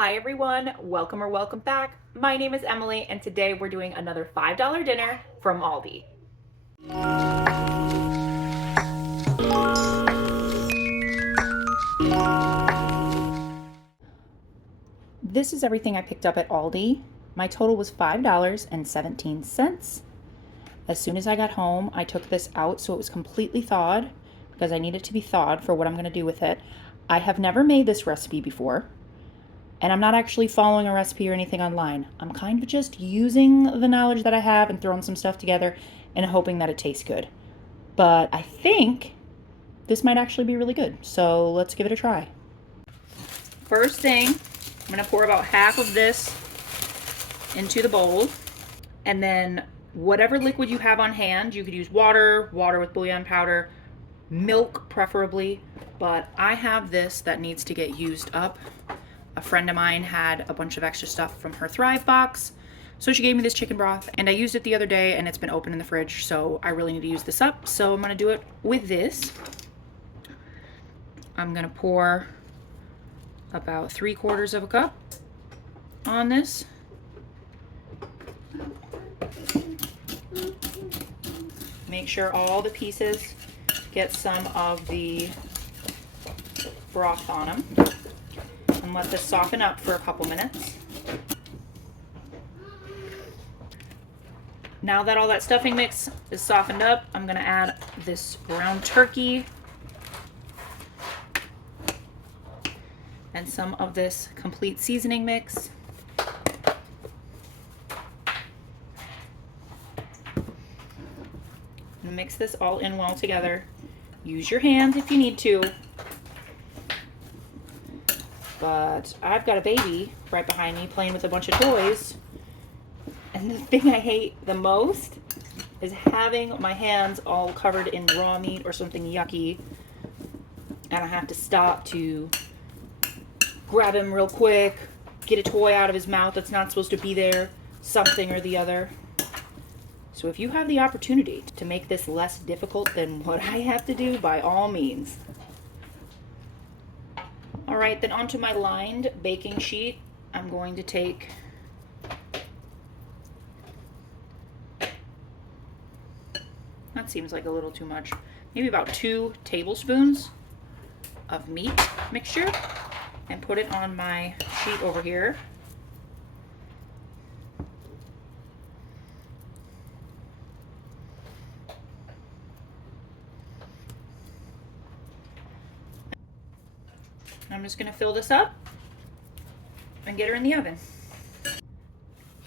Hi everyone, welcome or welcome back. My name is Emily and today we're doing another $5 dinner from Aldi. This is everything I picked up at Aldi. My total was $5.17. As soon as I got home, I took this out so it was completely thawed because I need it to be thawed for what I'm going to do with it. I have never made this recipe before. And I'm not actually following a recipe or anything online. I'm kind of just using the knowledge that I have and throwing some stuff together and hoping that it tastes good. But I think this might actually be really good. So let's give it a try. First thing, I'm going to pour about half of this into the bowl. And then whatever liquid you have on hand, you could use water with bouillon powder, milk preferably. But I have this that needs to get used up. A friend of mine had a bunch of extra stuff from her Thrive box, so she gave me this chicken broth, and I used it the other day, and it's been open in the fridge, so I really need to use this up, so I'm going to do it with this. I'm going to pour about 3/4 of a cup on this. Make sure all the pieces get some of the broth on them. And let this soften up for a couple minutes. Now that all that stuffing mix is softened up, I'm going to add this ground turkey and some of this complete seasoning mix. And mix this all in well together. Use your hands if you need to. But I've got a baby right behind me playing with a bunch of toys. And the thing I hate the most is having my hands all covered in raw meat or something yucky. And I have to stop to grab him real quick, get a toy out of his mouth that's not supposed to be there, something or the other. So if you have the opportunity to make this less difficult than what I have to do, by all means. All right, then onto my lined baking sheet. I'm going to take that seems like a little too much. Maybe about 2 tablespoons of meat mixture and put it on my sheet over here. I'm just going to fill this up and get her in the oven.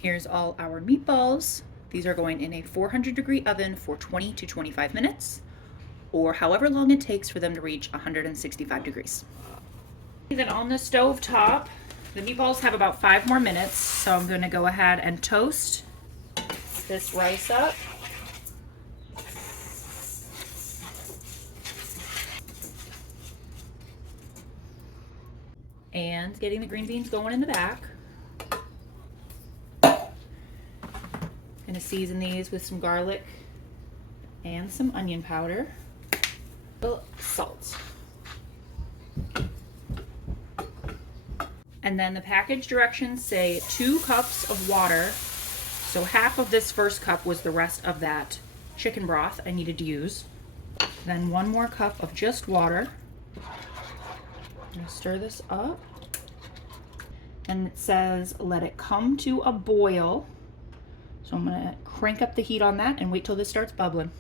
Here's all our meatballs. These are going in a 400-degree oven for 20 to 25 minutes, or however long it takes for them to reach 165 degrees. Then on the stove top, the meatballs have about 5 more minutes, so I'm going to go ahead and toast this rice up. And getting the green beans going in the back. Gonna season these with some garlic and some onion powder. Salt. And then the package directions say 2 cups of water. So half of this first cup was the rest of that chicken broth I needed to use. Then 1 more cup of just water. I'm going to stir this up. And it says let it come to a boil. So I'm going to crank up the heat on that and wait till this starts bubbling.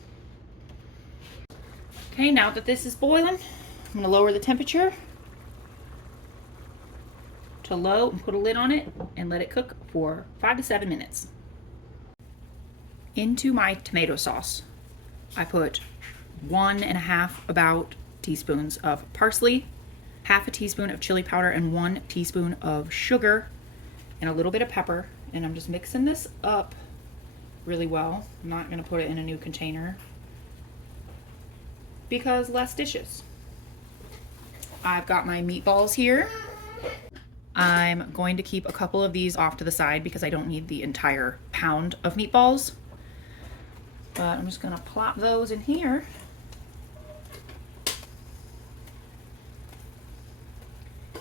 Okay, now that this is boiling, I'm going to lower the temperature to low and put a lid on it and let it cook for 5 to 7 minutes. Into my tomato sauce, I put 1.5 about teaspoons of parsley, half a teaspoon of chili powder, and 1 teaspoon of sugar, and a little bit of pepper. And I'm just mixing this up really well. I'm not going to put it in a new container because less dishes. I've got my meatballs here. I'm going to keep a couple of these off to the side because I don't need the entire pound of meatballs. But I'm just going to plop those in here.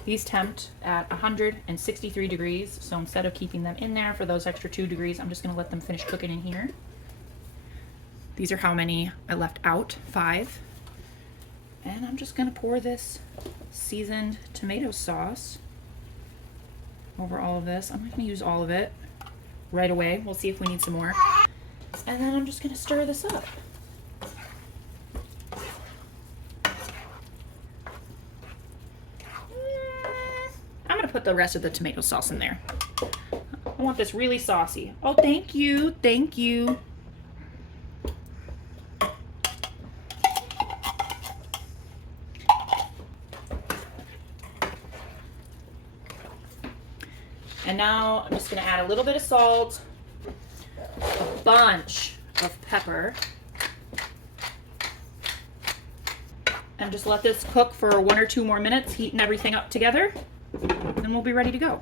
These tempt at 163 degrees, so instead of keeping them in there for those extra 2 degrees, I'm just going to let them finish cooking in here. These are how many I left out, 5. And I'm just going to pour this seasoned tomato sauce over all of this. I'm not going to use all of it right away. We'll see if we need some more. And then I'm just going to stir this up. I'm going to put the rest of the tomato sauce in there. I want this really saucy. Oh, thank you. Thank you. And now I'm just going to add a little bit of salt, a bunch of pepper, and just let this cook for 1 or 2 more minutes, heating everything up together, and we'll be ready to go.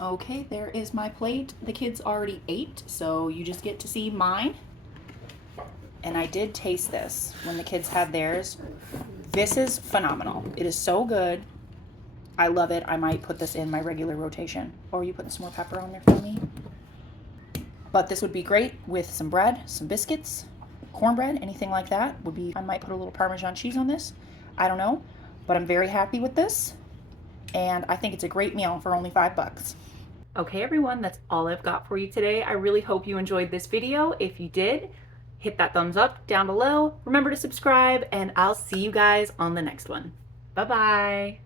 Okay, there is my plate. The kids already ate, so you just get to see mine. And I did taste this when the kids had theirs. This is phenomenal. It is so good. I love it. I might put this in my regular rotation. Or are you putting some more pepper on there for me? But this would be great with some bread, some biscuits, cornbread, anything like that. Would be. I might put a little Parmesan cheese on this. I don't know. But I'm very happy with this. And I think it's a great meal for only $5. Okay, everyone, that's all I've got for you today. I really hope you enjoyed this video. If you did, hit that thumbs up down below. Remember to subscribe, and I'll see you guys on the next one. Bye-bye.